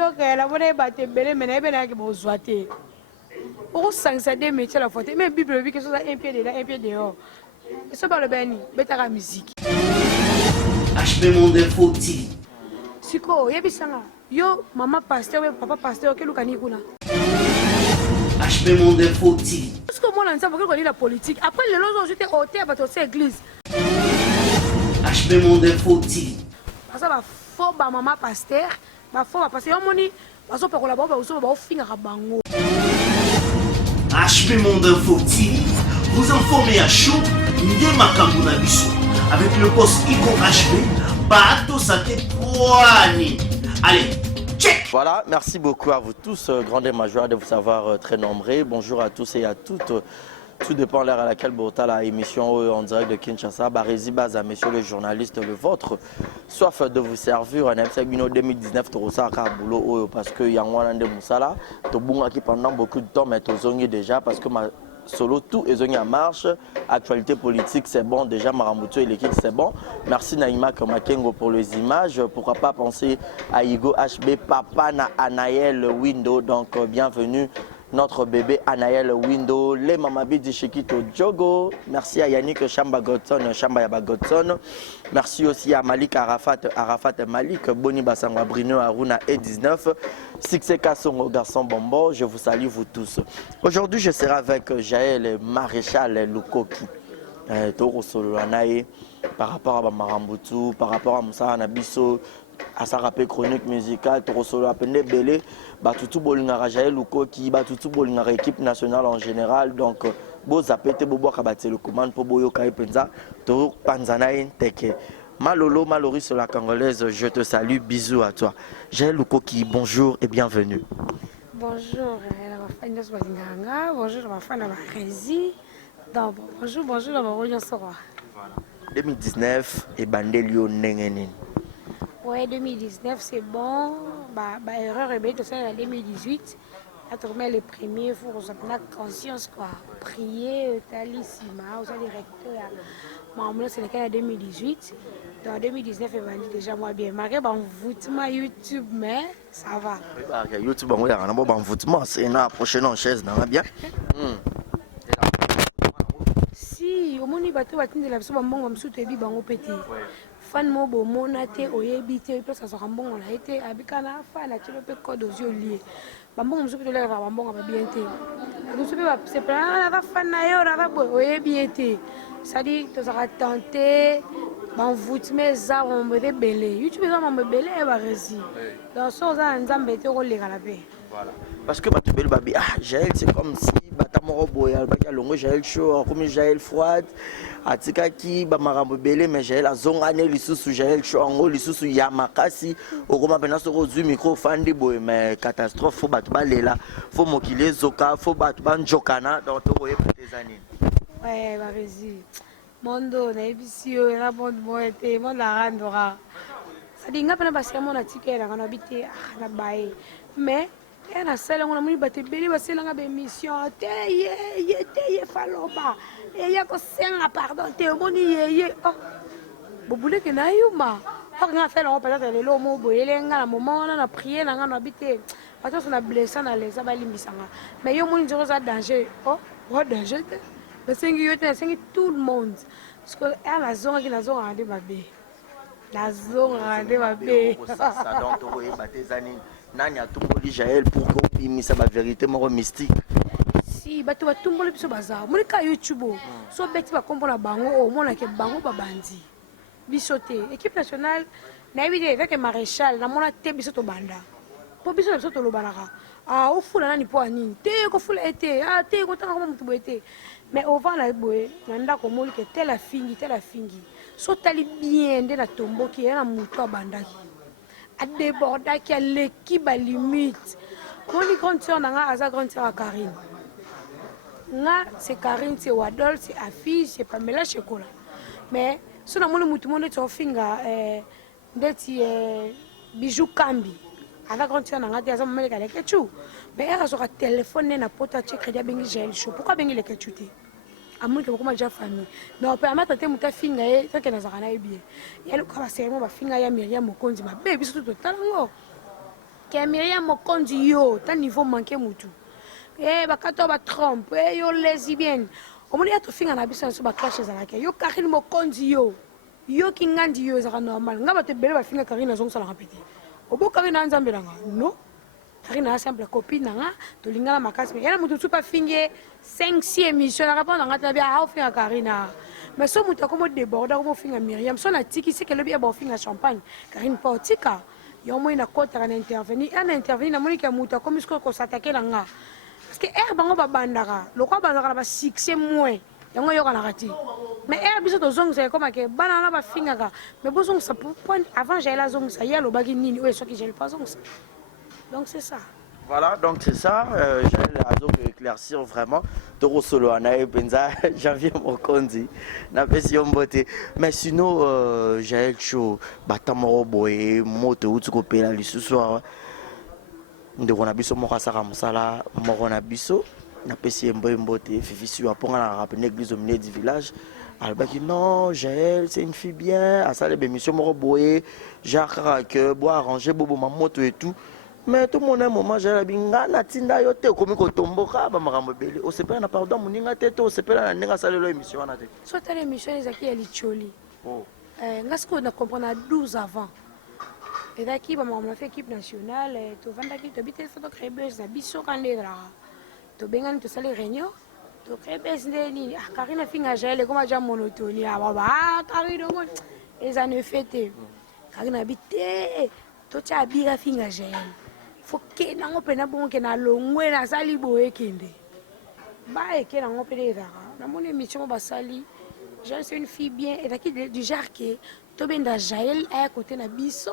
Donc, la monnaie est belle, mais elle est bonne. On sent ça des métiers à la fois. Mais Bible dit que ça un pied dedans, un pied dehors. Et ça par le béni, bête à la musique. HB Monde faut-il. Siko, yebisanga. Yo, maman pasteur, papa pasteur, quel lucani kuna. HB Monde faut-il. Parce que moi, l'ensemble, on connaît la politique. Après, les gens ont jeté au terre, à cette église. HB Monde faut-il. Parce que faut ba maman pasteur, ba faut parce que moni, parce que collaborer ba aussi ba finir à bango. HB Monde faut-il. Vous informez à chaud, Ndé Makambo na biso avec le poste Iko HB, Bato Sate Poani. Allez, check. Voilà, merci beaucoup à vous tous, grande et majeure de vous savoir très nombreux. Bonjour à tous et à toutes. Tout dépend de l'heure à laquelle vous avez la émission en direct de Kinshasa. Barési Baza, messieurs les journalistes, le vôtre. Soif de vous servir en MCG 2019, boulot parce que Yangwana de Moussala, qui pendant beaucoup de temps, mais tu déjà parce que ma solo tout est en marche. Actualité politique, c'est bon. Déjà, Maramouto et l'équipe, c'est bon. Merci Naïma Makengo pour les images. Pourquoi pas penser à Igo HB, Papa na Anaël Window. Donc, bienvenue. Notre bébé Anaël Window, les mamabi di Shikito Djogo. Merci à Yannick Chamba Godson, Chamba Yaba Godson. Merci aussi à Malik Arafat, Malik, Boni Bassangwa Bruno Aruna et 19. Sixé Kassongo, garçon Bombo, je vous salue vous tous. Aujourd'hui, je serai avec Jaël Maréchal Lukoki. Toro Solanae, par rapport à Marambutu, par rapport à Moussa Nabiso. À sa rappel chronique musicale, Torosolo Apende Belé, Batutu Bolingara Jaël Lukoki, Batutu Bolingara équipe nationale en général. Donc, Bo Zapete Bobo Kabate le commande pour Boyo Kaipenza, Toro Panzanaïn Teke. Malolo, Malori sur la congolaise, je te salue, bisous à toi. Jaël Lukoki, bonjour et bienvenue. Bonjour, bonjour, ma femme, ma rési. Bonjour, bonjour, ma religion sera. 2019 et Bandelio Nengenin. Ouais, 2019 c'est bon. Erreur est bien de faire en 2018. Là, tu remets les premiers, il faut qu'on ait conscience quoi. Prier, talissima, vous allez recteur. Moi, c'est le cas en 2018. Dans 2019, il va dire déjà moi bien. Marqué, vous YouTube, mais ça va. YouTube, on va dire, c'est la prochaine chaise, bien. Si, au moins, il va te voir de la personne, on va me soutenir, on va péter. Fan mobo monate oyebite pe ça sera bon on a été abikana fan tu le peux code aux yeux liés bambon musu pe le va bambon ba bien té musu pe c'est pas na fan na yo na ba oyebite ça dit tu seras tenté ban voûte mais ça on me rebelle YouTube ça on me belé ba rési dans son ça nzambe te ko leka la paix voilà parce que batubeli babi ah Jaël c'est comme si batamoro boya ba longo Jaël chaud comme Jaël froide atika ki ba marambo belé mais Jaël azongane lisusu Jaël chaud ngo lisusu ya makasi okoma pena soko zu micro fandi boy mais catastrophe faut batu balela faut mokile zoka faut batu banjokana donc to koye tes années ouais ba rési mondo na ebisio na bon moete mon la randora ça dit ngapena ba c'est mon atika na habité na bae mais et na sala ngona muni bate beli basela nga be mission te ye faloba et ya ko senga pardon te moni ye oh bobule ke na yuma or nga sala on peut-être le lomo boyele nga na moment na prier na nga na habiter parce que na blessé na les abalimbisanga mais yo moni zéro ça danger oh danger te le sengi yo te sengi tout le monde parce que la zone qui na zone rende babé la zone rende babé ça donc to ye bate années Nani a tomboli Jaël pour qu'on mise sa vérité moro mystique. Si bato ba tomboli biso baza. Moni ka YouTube so beti ba comprendre bango o mona ke bango ba bandi. Biso te équipe nationale na yebi avec maréchal na mona te biso to banda. Po biso biso to lobanaka. Ah o fula nani po anini. Te ko fula été. Ah te ko tanga ko mutu boete. Mais au vent la boye nanda ko moli ke tela fingi. So tali bien de na tomboki na mutu bandaki. À déborder qui a l'équipe à limite. Mon grande soeur n'a pas sa grande soeur à Karine. C'est Karine, c'est Wadol, c'est Affi, c'est Pamela Chekola. Mais si on a mon monde de finga, bijou Kambi. Avec grande soeur n'a pas de moment de ketchup. Mais elle a son téléphone n'a pas de crédit bengi gel chaud. Pourquoi bengi le ketchup? Amour que beaucoup déjà famille mais on peut mettre tes muta finga et ça que nazarana bien et le quoi c'est moi finga ya Myriam Mokonzi ma bébé surtout totalement ke Myriam mokonzi yo ta niveau manqué mutu bakato ba trompe yo lesbienne omoni ya tofinga na biso so ba clash ezalaka yo Karine mokonzi yo kingandi yo ezaka normal nga bato ebele bafinga Karine azongosala rapete obo Karine anzambelanga no Karine a simple copine nanga tolingana makasi yana mutu tupa finge 5-6 émissions na répondre nga tabia ha ofinga Karine mais so mutu akomo déborder akomo finga Myriam so na tiki c'est que le bien ba finga champagne Karine portika yo mo ina kota na intervenir na moni ke mutu akomi ko s'attaquer nanga parce que bango babandaka lokwa bandaka ba succès moins yango yoka na rati mais biso to zong c'est comme que banana ba fingaka mais bo zong ça point avant j'ai la zong ça yelo bagi nini ouais so qui j'ai pas zong ça donc c'est ça voilà donc c'est ça j'allais azo éclaircir vraiment toro solo anae penza janvier mokonzi na version beauté mais sinon Jaël Cho batamoro boye moto utuko pela lisusu ndeko na biso moko asaka mosala moko na biso na pesi mbote fifi wa ponga na rappeler l'église au milieu du village albaki non Jaël c'est une fille bien à ça les émissions moko boye genre que bois arranger bobo mamoto et tout mais tout mon moment Jaël binga na tinda yo te komi ko tomboka ba makambo bele o sepela na pardon moninga te to sepela na ninga salelo émission na te soit telle émission ezaki ya licholi ngasko na comprendre 12 avant. Et là, on a fait équipe nationale, tu vas habiter photo crébeuse, na biso quand les là. Tu bengan tu sali réunion, tu crébeuse ni Karine finga Jaël comme déjà monotonie baba Karine mo les années fêté. Karine habiter, tu tu abira finga Jaël. Faut que na ngo pena bon que na longwe na sali boye kende. Ba e que na ngo pele dara. Na mon émission ba sali. Jaël c'est une fille bien et qui du genre que tu benda Jaël à côté na biso.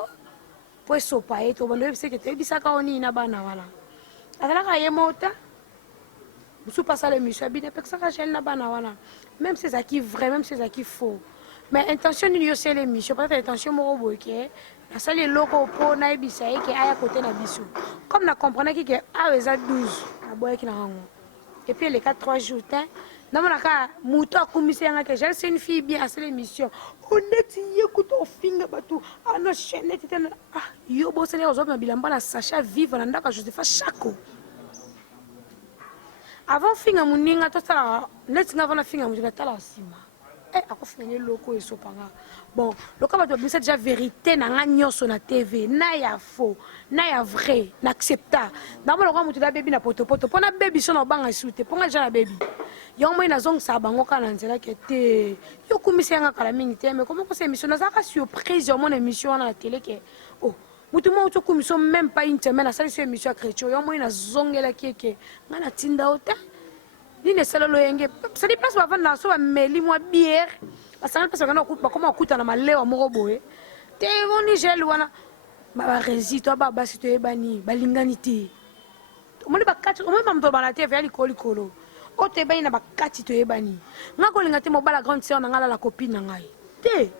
Pues sopa eto bando ebise ke tebisa ka oni na bana wala akala ka yemota musu passa le monsieur bine peksa ka Jaël na bana wala même c'est ça qui vrai même c'est ça qui faux mais intention ni yo c'est les mission pas intention mo boke na sali loko po na ebisa ke aya côté na biso comme na comprendre ki ke aweza 12 na boye ki na rango et puis les 4-3 jours na mona ka muto akumisi yanga ke Jaël c'est une fille bien à cette émission honnête yekuto finga batu ana chaîne tena yo bosene ozoba bilamba na Sacha vivre na ndaka Josepha Chako avant finga muninga to sala net nga vana finga muninga tala sima akofinga loko esopanga bon loko bato bisa déjà vérité na nga nyoso na TV na ya faux na ya vrai na accepta na mona kwa mutu da baby na poto pona baby so na banga sute ponga jana baby yo mo ina zong sa bango kana nzela ke te yo kumisi nga kala mingi te mais comment c'est émission na zaka surprise yo mon émission na télé ke mutu mo to kumisi même pas une semaine na sali sur émission chrétien yo mo ina zongela keke ngana tinda ota ni ne sala lo yenge ça dit place ba na so ba meli moi bière parce que kana okupa comment okuta na malewa moko boye te woni Jaël wana ba résito ba basi to ebani balingani te omoni bakati omoni mamto bana te vya likolo o te bani na bakati to ebani ngako linga te mobala grande sœur na ngala la copine na ngai te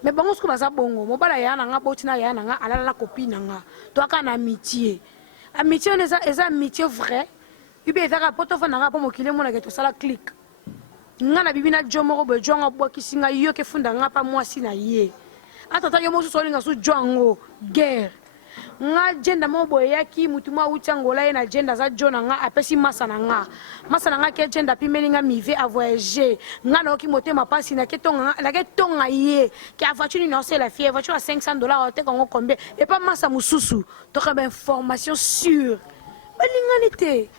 mais bango siko baza bongo mobala ya na nga botina ya na nga alala la copine na nga to aka na amitié on eza amitié vrai ibe ezaka poto fa na nga po mokile mona ke to sala click nga na bibi na jomo bo jonga bo kisinga yo ke funda nga pa mwasi na ye atata yo mosu solinga su jongo guerre nga jenda mo boya ki mutu mwa utangola ye na jenda za jona nga apesi masa na nga ke jenda pimeli nga mive a voyager nga na oki motema pasi na ke tonga ye ke a voiture ni c'est la fille voiture à $500 te kongo combien et pas masa mususu to ka information sûre balinganité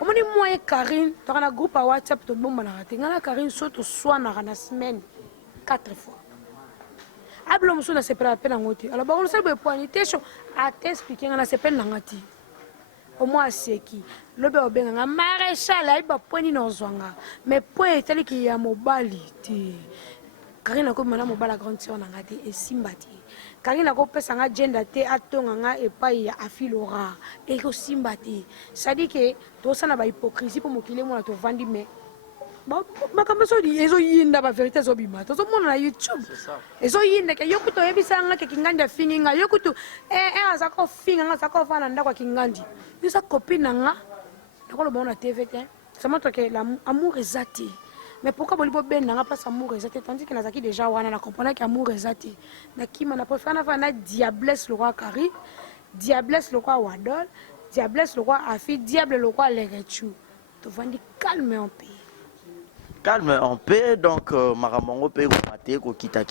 omoni moi Karine to kana groupe à WhatsApp to bomba na raté nga na Karine soto swana na semaine 4 fois ablo musu na sepela pena ngoti alors bon ça be pointé chaud à t'expliquer na sepela ngati au moins seki lobe obenga nga maréchal ai ba poini no zwanga mais point teli ki ya mobali te Karine ko mana mobala grande sœur ngati e simbati Karine ko pesa nga gender te atonga nga epai ya afilora e ko simbati ça dit que to sana ba hypocrisie pour mokile mona to vandi mais makambo so di ezo yinda ba vérité zo bima to mona na YouTube ezo yinda ke yokuto ebisanga ke kingandi afinga yokuto azako finga nga zako fana ndakwa kingandi bisa copine nga nakolo bona TV te ça montre que l'amour est zati mais pourquoi bolibo ben nga pas amour est zati tandis que nazaki déjà wana na comprendre que amour est zati na kima na préfère na diablesse le roi Karine diablesse le quoi wadol, diablesse le quoi afi, diable le quoi les rechou. Tu vas dire calme en paix. Calme en paix, donc Maramongo pe maté ko kita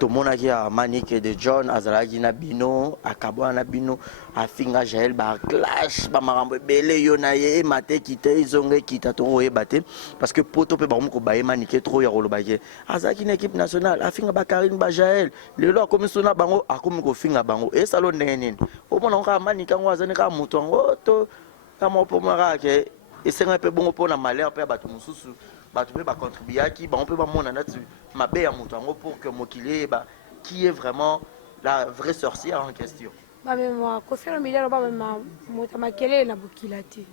to monaki a Manique de John azalaki na bino akabwa na bino afinga Jael ba clash ba marambo belé yo na ye maté kita izonge kita to oyebate parce que poto pe ba ko baye Manique trop ya kolobake azalaki na équipe nationale afinga ba Karine ba Jael lelo akomi sona bango akomi ko finga bango e salon nene o mona ko Manique ngo azani ka mutu ngo to kama po mara ke esenga pe bongo pona malheur pe bato mususu bato pe ba contribuer qui ba on peut ba mona natu mabe ya mutu ngo pour que mokili ba qui est vraiment la vraie sorcière en question. Ba mais moi ko faire milero ba ma mutu makele na bukilati.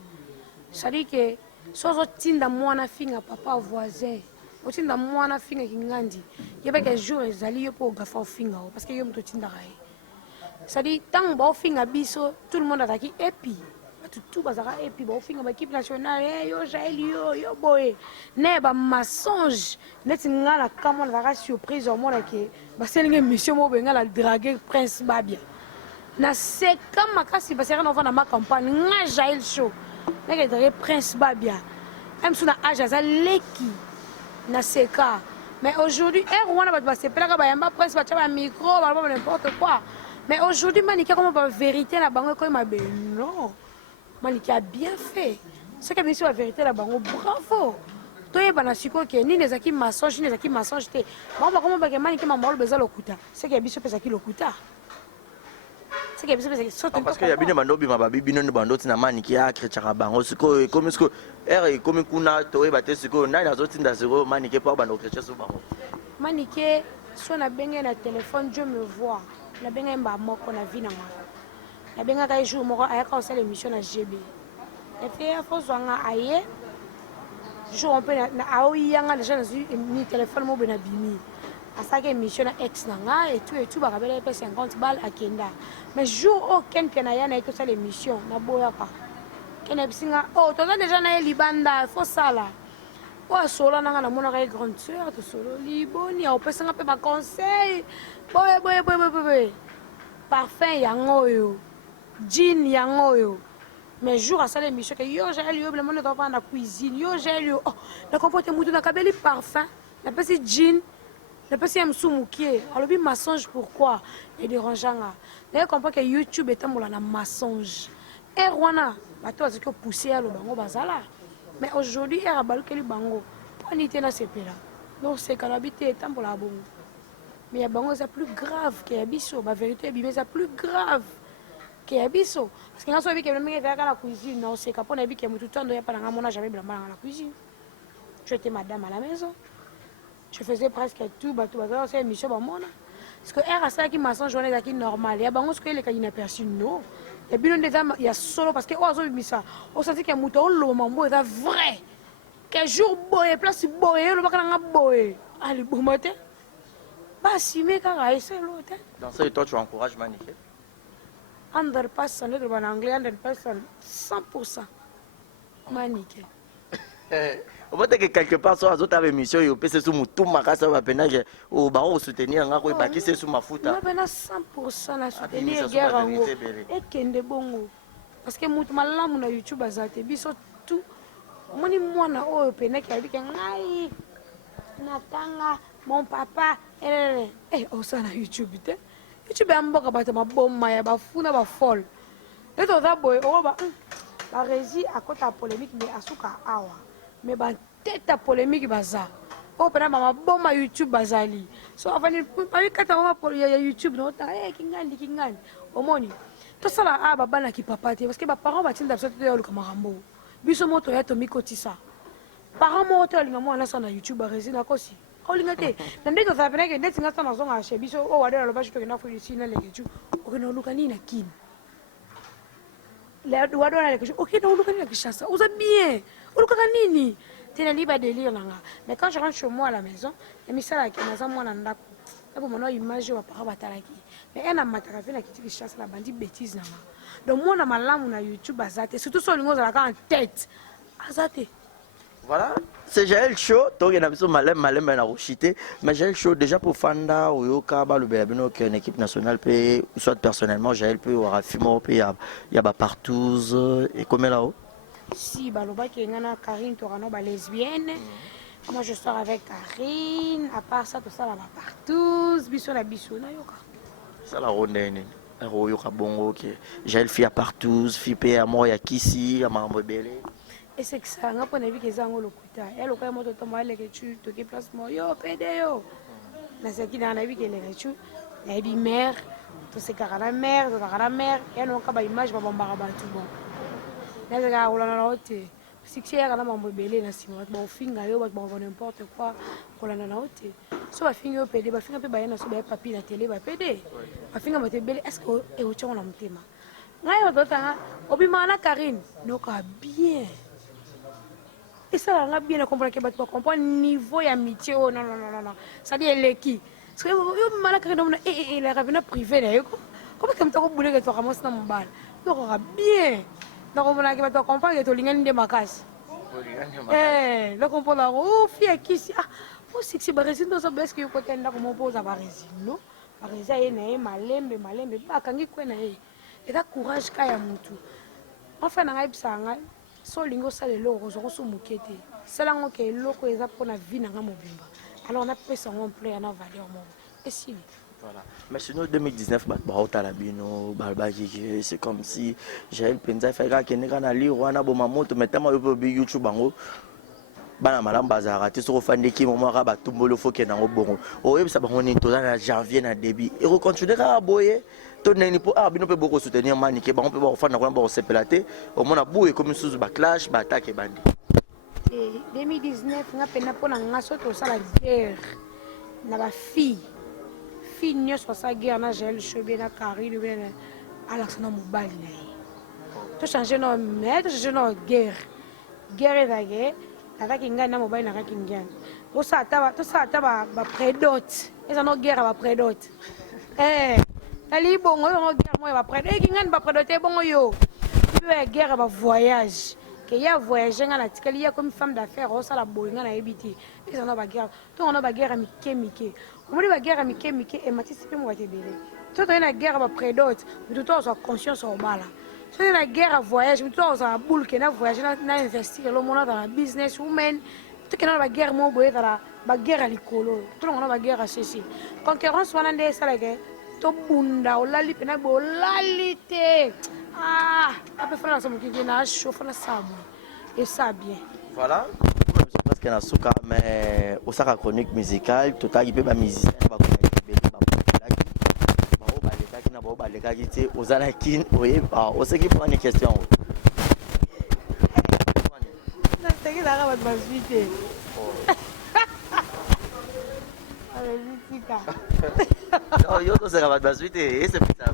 C'est-à-dire que sozo tinda mwana finga papa voisin. O tinda mwana finga kingandi. Yeba que jour ezali yo po gafa finga parce que yo mutu tinda rai. C'est-à-dire tant ba finga biso tout le monde ataki epi tout bazara et puis bon finga équipe nationale yo Jael yo boy ne ba mensonge net ngala kama na surprise au monde que ba selinga mission mo benga la draguer prince Babia na c'est comme kasi ba sera na ma campagne nga Jael show na que draguer prince Babia même sous na âge azaleki na seka mais aujourd'hui Rwanda ba se pela ka ba yamba prince ba tcha micro ba n'importe quoi mais aujourd'hui Manique comment ba vérité na bango ko ma non Manique a bien fait. Ce que monsieur la vérité là bango bravo. Toi bana siko ke ni nezaki mensonge te. Bon comment ba ke Manique mama besoin lokuta. Ce que biso pesa ki lokuta. Ce que biso pesa parce que ya bine bandobi mababi bino ne bandoti na Manique ya krechaka bango siko comme siko comme kuna to ba te siko na zoti nda zero Manique pa bando krecha so bango. Manique so na benga na téléphone Dieu me voit. Na benga mba moko na vie na moi. La benga ka jour moko ayaka aussi l'émission na GB. Et puis faut zwanga aye. Jour on peut na aoyanga les gens ni téléphone mo bena bimi. Asaka émission na ex nanga et tout ba kabela pe 50 balles à Kenda. Mais jour aucun pena ya na que ça l'émission na boyaka. Kena bisinga oh toi déjà na libanda faut ça là. Oh solo nanga na mona ka grande sœur to solo liboni au pesanga pe ba conseil. Boy. Parfum yango yo. Jean yango mais jour à ça l'émission que yo Jael yo le monde dans la cuisine yo Jael yo oh na comporte mutu na kabeli parfum na pesi jean na pesi msumukie alobi mensonge pourquoi et dérangeanga na comprend que YouTube est amola na mensonge et Rwanda bato bazaki pousser à lo bango bazala mais aujourd'hui era balukeli bango on était na sepela donc c'est calabité tambola bongo mais ya bango c'est plus grave que biso ba vérité bimé c'est plus grave Biso. Parce que quand on dit que le mec est à la cuisine, non, c'est qu'on a dit que tout le temps, il n'y a pas de jamais blanc à la cuisine. J'étais madame à la maison. Je faisais presque tout, c'est émission pour moi. Parce que elle a ça qui m'a senti journée qui normal. Il y a bango ce que les cas inaperçus non. Et puis il y a solo parce que oh mis ça. On sentit que mouton le mambo est vrai. Quel jour boy place boy le bakana boy. Allez bon matin. Pas si mais quand c'est l'autre. Dans ça toi tu encourages Manique. 100%, en anglais, 100%, 100%. Manique. On va dire que quelque part, sur les autres émissions, il y a sous tout ma casse, on va peine au barreau soutenir un peu, qui c'est sous ma foute. On va 100% la soutenir guerre et kende bongo. Parce que moi, je suis YouTube, je suis tout. Moi, je suis ngai natanga mon papa. Eh, on s'en a YouTube. YouTube amboka bata maboma ya bafuna ba folle. Et to za boy o ba régie à côté de polémique mais asuka awa. Mais ba tête polémique baza. O pena maboma YouTube bazali. So afani pa kata wa ya YouTube no ta kingani. Omoni. To sala aba bana ki papa te parce que ba parents ba tinda biso te oluka marambo. Biso moto ya to mikotisa. Parents moto olinga mwana sa na YouTube ba régie na kosi. Olingate ndenge za pena ke ndeti ngasa na zonga shebiso o wadela lo basho to kena fuli sina lekeju okena luka nina kin le wadona lekeju okena luka nina kishasa uza bien uluka nini tena liba délire nanga mais quand je rentre chez moi à la maison et misala ke naza mwana ndako ebo mona image wa para batalaki mais ena mataka vena kiti kishasa la bandi bêtise nanga donc mona malamu na YouTube azate surtout so lingo za la en tête azate voilà c'est Jaël Show. Donc, il y a un malem à rochiter. Mais Jaël Show, déjà pour Fanda, ou Yoka, le Béabino, qui est une équipe nationale, soit personnellement, Jaël peut, ou Rafimo, il y a Partouze, et combien là-haut? Si, qui est Karine Torano, lesbienne. Moi, je sors avec Karine. À part ça, tout ça, là, Partouze, Bissou, la Bissou, na Yoka. Ça, la ronde, Yoka Bongo, Jaël fait à Partouze, Fipé à moi, il y a Kissi, à Marambo Belé. Et c'est que ça, on a pas vu que ça on le coûte. Elle au cas où tu m'as les tu te place moi yo pédé yo. Mais c'est qui dans la vie que les tu, la vie mère, tout c'est car la mère, elle on a image va bombarder tout bon. Là c'est gars on a l'autre. Si tu es à la maman belé na si moi bon finga yo ba n'importe quoi on a l'autre. So ba finga yo pédé, ba finga pe ba yana so ba papier na télé ba pédé. Ba finga ba te belé est-ce que et au tchon na mtema. Ngai ba tanga obimana Karine, noka bien. Et ça, on a bien compris que tu comprends le niveau d'amitié. Oh non, non, non, non. Ça dit, elle est qui? Parce que vous m'avez dit, il est revenu privé. Comment tu as voulu que tu ramasses dans mon bal? Tu auras bien. Donc, on a dit, tu comprends que tu as ligné de ma casse. Eh, tu comprends? Oh, fille, qui c'est? Ah, moi, c'est que c'est Brésil, dans ce best que tu as dit, comment on pose à Brésil, non? Brésil, il est malembe. Bah, quand il est, il a courage quand il y a tout. Enfin, on a dit ça. So lingo ça le loro zo so mukete sala ngoke loko eza pona vie na mobimba alors on a fait ça on play na valeur mo et si voilà mais sinon 2019 ba bino c'est comme si Jaël Penza fait ka keneka na lire wana bo mamoto metama yo bi YouTube bango bana malamba za raté so fande ki moment ka ba tumbolo foke na bongo o yebisa bango ni to na janvier na début et recontinuer ka boye to neni po bino pe beaucoup soutenir mani ke bango pe ba fanda ko ba sepelaté au mona boué comme sous ba clash ba attaque bandi et 2019 nga pena pona nga so to sala guerre na ba fille nyos sa guerre na Jaël Show na Karine bien Alexandre Mobali na to changer no mais to changer no guerre la guerre avec une gagne na mobile na kingian to sa ta ba prédote et no guerre ba prédote ali bongo no guerre moi ba prédote kingan ba prédote bongo yo pe guerre ba voyage que ya voyager na tikali ya comme femme d'affaires o sala boyinga na ebiti et ça no ba guerre to on ba guerre mike on ba guerre mike et matisipe mo ba tebele to na guerre ba prédote mais tout ça conscience au bala. C'est la guerre à voyage, mais tout le monde boule qui na voyage, na investir, le monde dans la business woman, tout le monde la guerre mo boye dans la guerre à l'écolo, tout le monde la guerre à ceci. Concurrence wana ndé ça la guerre, to bunda o lali pena bo lalité. Ah, après faire la somme qui na chauffe la sable. Et ça bien. Voilà. Parce que na souka mais au saka chronique musicale, tout a peut ba musicien ba ko les gars qui étaient aux Anakin, oui, on sait qui prend une question. C'est qui ça va te basviter. Non, yo to ça va te basviter, c'est plus ça.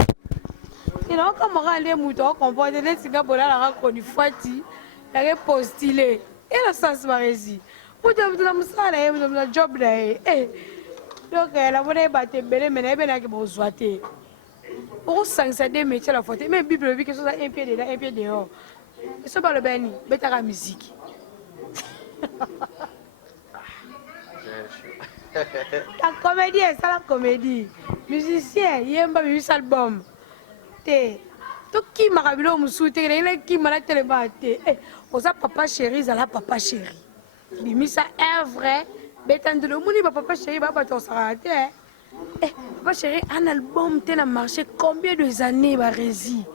Et donc comme on a les moutons, on comprend les Singapour là la connu Fati, la postulé. Et le sens marési. Pour te dire la job là. Donc la bonne batte belle mais elle est bon soité. Pour ça des métiers la faute mais bible que ça un pied dedans un pied dehors et ça le beni beta la musique la comédie ça la comédie musicien yemba mis album te to qui marabilo musuté il qui m'a télé batté on ça papa chéri ça la papa chéri bimi ça est vrai beta de le moni papa chéri ba to ça raté papa chéri, un album a marché combien de années va rési?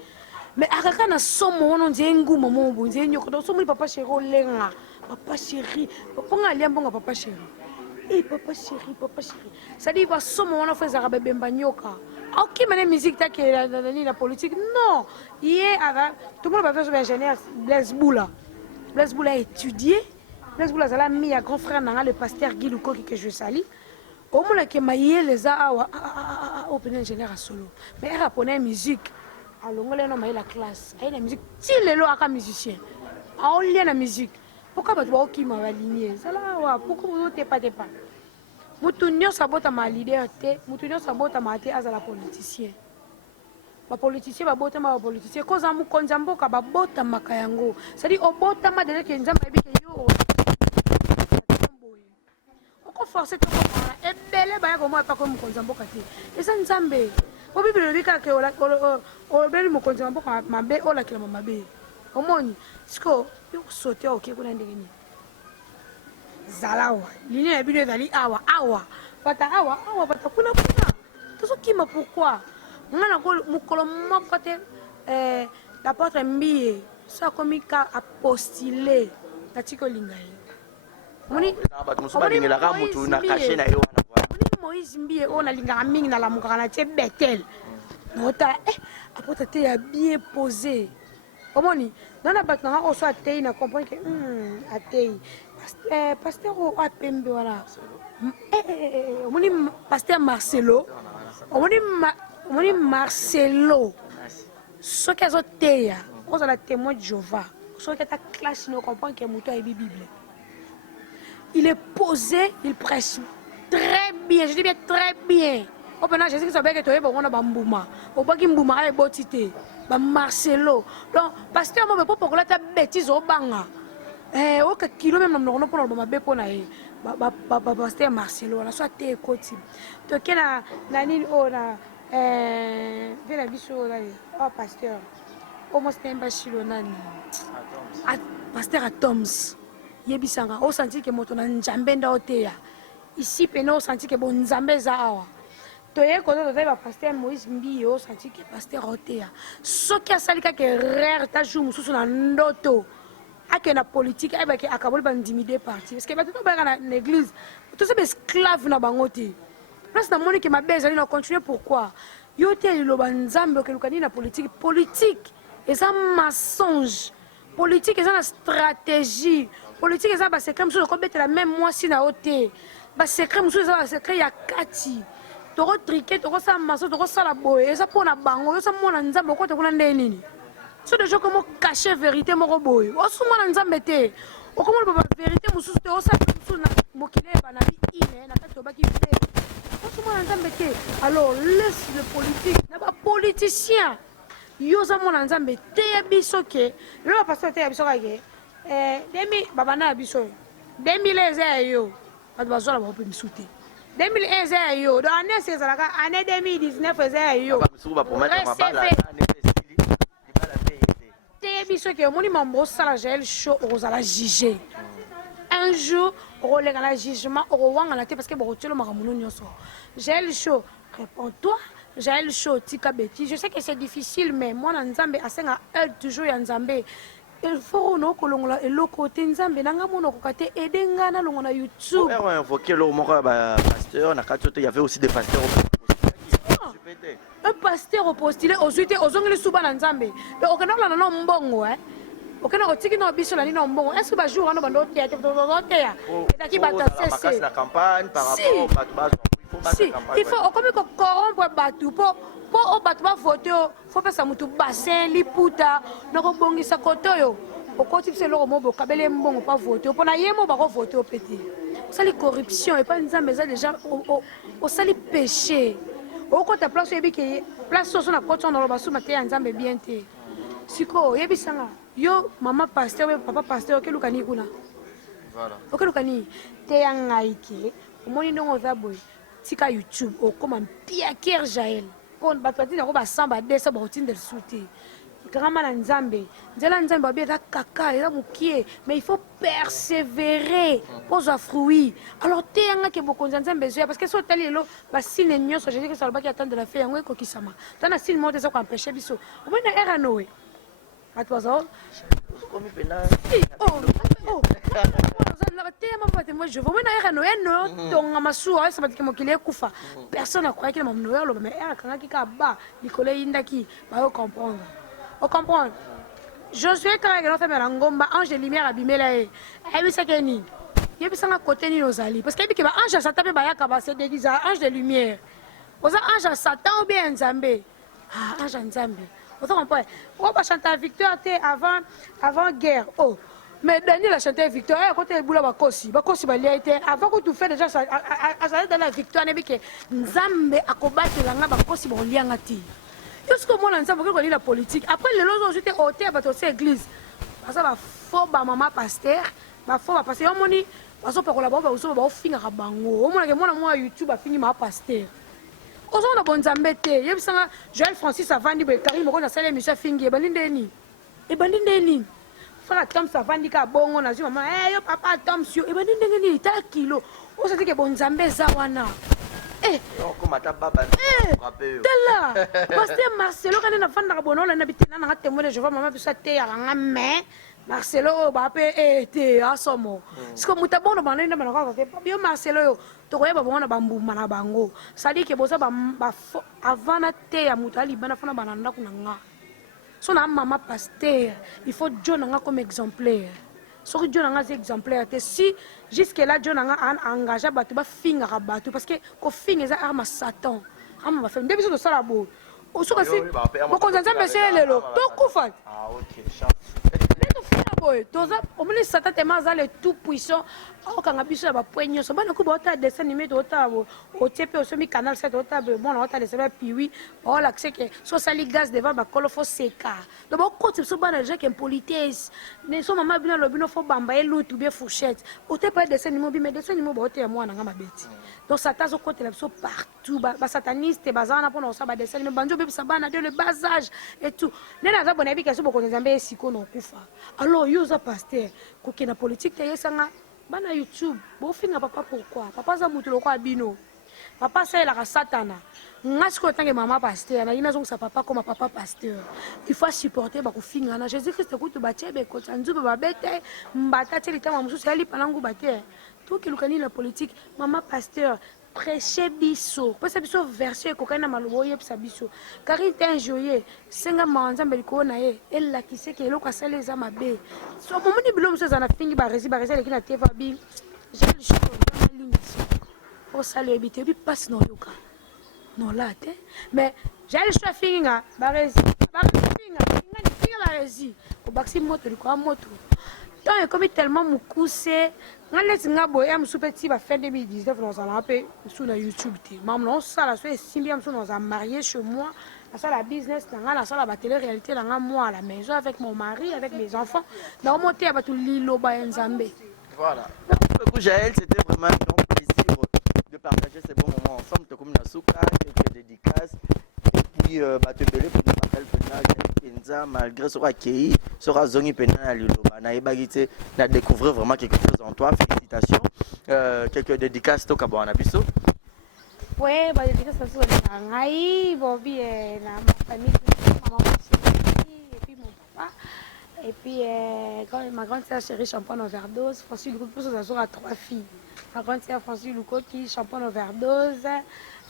Mais à quand on somme on dit un goût maman on dit un yokodo somme papa chéri lenga papa chéri papa ngali ambonga papa chéri papa chéri ça dit quoi somme on fait ça bébé banyoka ok mais la musique ta qui la politique non hier tout le monde va faire son ingénieur Blaise Boula a étudié Blaise Boula ça l'a mis à grand frère le pasteur Guy Luko que je salue. Au moins que maïe les a open ingénieur à solo mais elle a musique alors on a la classe elle la musique si les lois à musicien on lien la musique pourquoi pas toi qui m'a aligné ça là pourquoi vous t'es pas mutunyo sabota ma leader te mutunyo sabota ma te azala politicien ba politicien ba bota ma politicien cause amu konzambo ka ba bota makayango c'est à dire o bota ma déjà que nzamba bi ke yo forcer to ko e bele ba ya ko mo pa ko mukonza mboka te esa nzambe o bibele bika ke o beli mukonza mboka mabe o la kila mabe omoni siko yo sauter OK kuna ndenge ni zalawa ligne ya bino ezali awa bata kuna tozokima pourquoi ngana ko mokolo moko te la porte mbiye so akomi ka apostile natiki olinga ye omoni Moïse mbiye oyo nalingaka mingi nalamukaka na tie Betel nota apotre te ya bien posé omoni nana bato nanga oyo so atei na comprendre ke atei pasteur oyo apembe wana omoni pasteur Marcelo omoni Marcelo soki azoteya ozala témoin de Jéhovah soki ata classe ne comprendre ke moto ayebi Bible il est posé il prêche très bien je dis bien très bien au pendant Jésus qui savait que tu es bon on a bambouma au baki mbouma ay botité ba Marcelo donc pasteur mo be pour la ta bêtise au banga o ka kilo même non pour ba be pona e ba pasteur Marcelo la soit te koti to kena nani ona vela biso la o pasteur o mo stemba shilo nani pasteur Atoms yebisanga o senti que moto na njambe nda oteya ici pena o senti que bon nzambe za awa toye ko to ba pasteur Moïse Mbiye o senti que pasteur oteya soki asalika ke rare ta jour mususu na ndoto ake na politique ay ba ke akaboli ba intimider parti parce que ba to ba na l'église to se esclave na bangote place na moni que ma beza na continuer pourquoi yo te lo ba nzambe ke lukani na politique et ça mensonge politique et ça la stratégie politique et ça ba secret mususu ko betela même moi si na ote ba secret mususu ça ba secret ya kati toko triquer toko sa maso toko sala boye eza pona bango yo sa mona nzambe ko te kuna ndeni nini so de gens comment cacher vérité moko boye o su mona nzambe te o comment ba vérité mususu te o sa mususu na mokile ba na bi ine na kato ba ki fe o su mona nzambe te alors laisse le politique na ba politicien yo sa mona nzambe te biso ke le pasteur te biso ka ke demi baba na biso 2000 eza yo ba bazola ba pe misute 2001 eza yo donc année c'est ça année 2019 eza yo ba promettre mabala te biso ke moni mambo sala gel show ozala juger un jour olega la jugement owanga na te parce que bo tshelo makamuno nyoso gel show réponds-toi gel show tika beti je sais que c'est difficile mais moi na nzambe asenga aide toujours ya nzambe il faut no kolongola eloko te nzambe nanga mono kokate edenga na longo na YouTube on a invoqué le moko ba pasteur na katoto il y avait aussi des pasteurs un pasteur au postulé ozuite ozongeli suba na nzambe donc okena la na mbongo okena otiki no biso la nino mbongo est-ce que ba jour ano bando te te etaki bata cesse la campagne par rapport au bateau il faut okomi ko corrompre batu po o batu ba voter faut pesa mutu bassin liputa noko bongisa kotoyo okoti se loko mo bokabele mbongo pa voter po na yemo ba ko voter o pété sali corruption et pas nzambe za déjà au sali péché oko ta place ebiki place so na koto na loba suma te nzambe bien te siko yebisanga yo mama pasteur papa pasteur ke lukani kuna voilà ok lukani te yangaike omoni ndongo za boy tika YouTube okoma Pierre Jael pon batati na ko ba samba desa ba otinde souté grama na nzambe nzela nzambe ba beta kaka eza mukie mais il faut persévérer pour avoir fruit alors te yanga ke bokonza nzambe zo parce que so tali lo ba sine nyoso je dis que ça ba ki attendre la fin yango ko kisama tana sine mo te za ko empêcher biso o mona era noé atwazo komi pena moi je veux maintenant Noël donc ma soeur ça va dire que kufa personne n'a croyé que mon Noël mais elle quand qui ka ba Nicolas Indaki va comprendre on comprend Josué quand il a fait ngomba ange de lumière abîmé là et oui ça que ni il y a ça côté ni nos alliés parce que que ange Satan peut ba ya ka ba se déguiser ange de lumière aux ange Satan ou bien Nzambe ange Nzambe on comprend on va chanter victoire avant guerre mais Daniel a chanté victoire côté boula bakosi balia été avant que tu fais déjà ça à dans la victoire ne que nzambe akobate langa bakosi bolianga ti jusqu'au moment nzambe ko la politique après les autres j'étais hôtel à bato église parce que ba faux ba maman pasteur ba faux ba pasteur moni bazopakola bao baoso baofingaka bango omonake mwana mwa YouTube afingi maa pasteur ozomona bonzambe te yebisanga Joël Francis avandi boye Karim mokonzi asala émission afingi ebandi nde nini fala Toms avandi ka bongo nazwi mama yo papa Toms yo ebandi ndenge nini tala kilo osati ke bonzambe eza wana tala pasteur Marcelo kande navandaka bona olanda bitena nanga témoin de Jéhovah mama biso ateyaka nga mais Marcelo oyo bape te asomo siko moto abono bana nde bana kaka te yo Marcelo yo tokoyeba bongo na bambuma na bango sadi ke boza avant na te ya moto alibana fana bana ndako na nga so na mama pasteur il faut Dieu na nga comme exemplaire soki Dieu na nga aza exemplaire te si jusque là Dieu na nga engagé bato bafingaka bato parce que kofinga eza arme Satan arme bafemi nde biso tosala boye osoka si bokonzi ya nzambe ese lelo tokufa omoni Satan tellement aza le tout puissant okanga biso ya bapoint nyonso bana ko baotala dessin animé tootala otie mpe osomi canal 7 otala bona otala dessin bapiwi baolakise ke so osali gaz devant bakolo fo seka donc bakoti biso bana déjà ke impolitesse so mama bino alobi no fo bamba ye lutu bie fourchette ote pa dessin animé obi mais dessin animé baoteya mwana nga mabeti donc Satan azokotela biso partout basataniste baza wana mpona kosala badessin animé banjo obebisa bana de le bas âge et tout nde naza bona yebi kasi bokonzi nzambe esiko na okufa alors yo oza pasteur kokende politique te yesanga bana YouTube bofinga papa pourquoi papa za mutu lokwa bino papa asalelaka satana nga sikoyo ntange mama pasteur nayi nazongisa papa koma papa pasteur il faut supporter bakofinga na Jésus Christ kutu batie bekota nzube babete mbata tie litama mosusu yalipa nangu bate tokilukani na politique mama pasteur prêcher biso pesa biso verset kokana malobo oyebisa biso car il est joyeux senga manzambe likolo na ye elakise ke eloko asala eza mabe so momoni bilo mosusu eza na fingi baresi eleki na tv abi j'ai le choix de ligne osala ebite obi passe na oyoka non là te mais j'ai le choix finga baresi finga baresi obakisi moto likolo moto donc ekomi tellement mokuse nga neti nga boye ya mosu mpe ti bafe 2019 nazala mpe mosu na YouTube te mama naosala so esimbi ya mosu nazala marié chez moi nasala business na nga nasala batélé-réalité na nga moi à la maison avec mon mari avec mes enfants naomote ya bato liloba ya nzambe. Voilà. Merci beaucoup Jaël, c'était vraiment un grand plaisir de partager ces bons moments ensemble. Tu as comme Nasuka, quelques dédicaces et puis tu belé pour nous partager Penza malgré ce qui sera zongi pena liloba na ebagite na découvrir vraiment quelque chose en toi. Félicitations. Quelques dédicaces to kabwana biso. Ouais, bah dédicaces sur ngai bobi na ma famille, maman et puis mon papa. Et puis ma grande sœur chérie champagne overdose, Francis Louko pour ça à 3 filles. Ma grande sœur Francis Louko qui champagne overdose,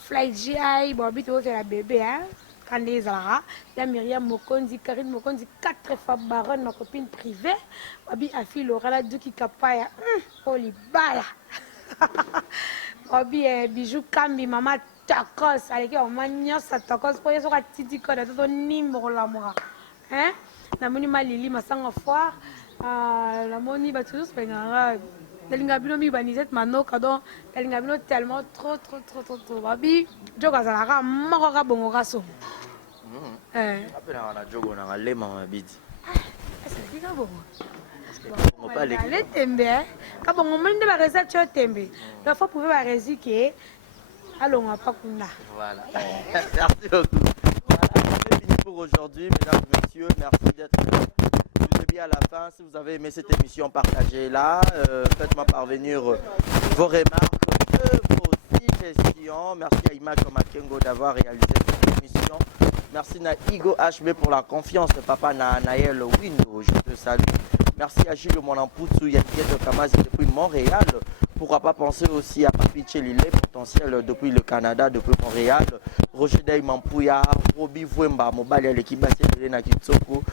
Fly GI, bobi to faire la bébé hein. Kandé Zara, il y a Myriam Mokonzi, Karine Mokonzi, 4 femmes baronnes, ma copine privée. Babi a fait Laura Duki Kapaya, Olibala. Babi bijou Kambi, maman Takos, avec on m'a sa Takos, pour y avoir Titi Koda, tout numéro la moi. Hein? La moni malili, ma sang foire, la moni battus, la lingabino mi banizet mano kadon, la lingabino tellement trop. Babi, Jogazara, Marora Bongoraso. Après, on a Jogo, on a les mamans bidi. C'est bon. On va aller tembe. Quand on m'a dit la recette, tu tembe. La fois pour voir résiquer, allons on pas qu'on a. Voilà. Merci beaucoup. Voilà, c'est fini pour aujourd'hui, mesdames et messieurs. Merci d'être là. Je vous ai bien à la fin. Si vous avez aimé cette émission, partagez-la. Faites-moi parvenir vos remarques, vos suggestions. Merci à Image Makengo d'avoir réalisé cette émission. Merci à Igo HB pour la confiance. Papa Naël Windo, je te salue. Merci à Gilles Monampoutsu, Yannick de Kamaz depuis Montréal. Pourquoi pas penser aussi à Papi Tchelile, potentiel depuis le Canada, depuis Montréal. Roger Day Mampouya, Roby Vouemba, Mobali l'équipe Elena Kitsoko.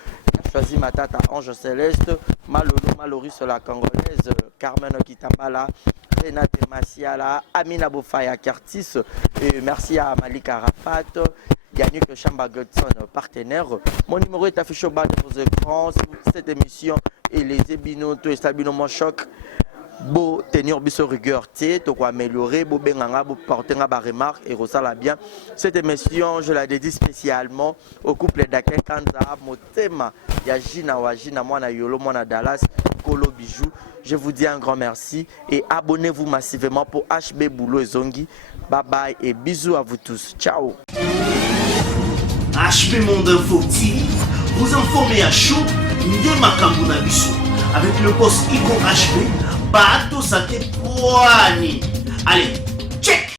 Choisi ma tata Ange Céleste, Malolo Maloris la Congolaise, Carmen Kitambala, Renate Massiala, Amina Bofaya Kertis. Et merci à Malik Arafat. Yannick Chamba Godson, partenaire. Mon numéro est affiché au bas de vos écrans. Cette émission et les ébinotos et stabino mon choc. Beau tenir biso rigueur, to quoi améliorer, beau benganga, beau porter ma remarque et ressala bien. Cette émission, je la dédie spécialement au couple d'Aken Kanza, Motema, Yajina Wajina, Mwana Yolo, Mwana Dallas, Kolobi. bijoux. Je vous dis un grand merci et abonnez-vous massivement pour HB Boulot et Zongi. Bye bye et bisous à vous tous. Ciao. HB Monde Info TV, vous informez à chaud, Nde Makambu na biso. Avec le boss Igo HB, Bato Sate Poani. Allez,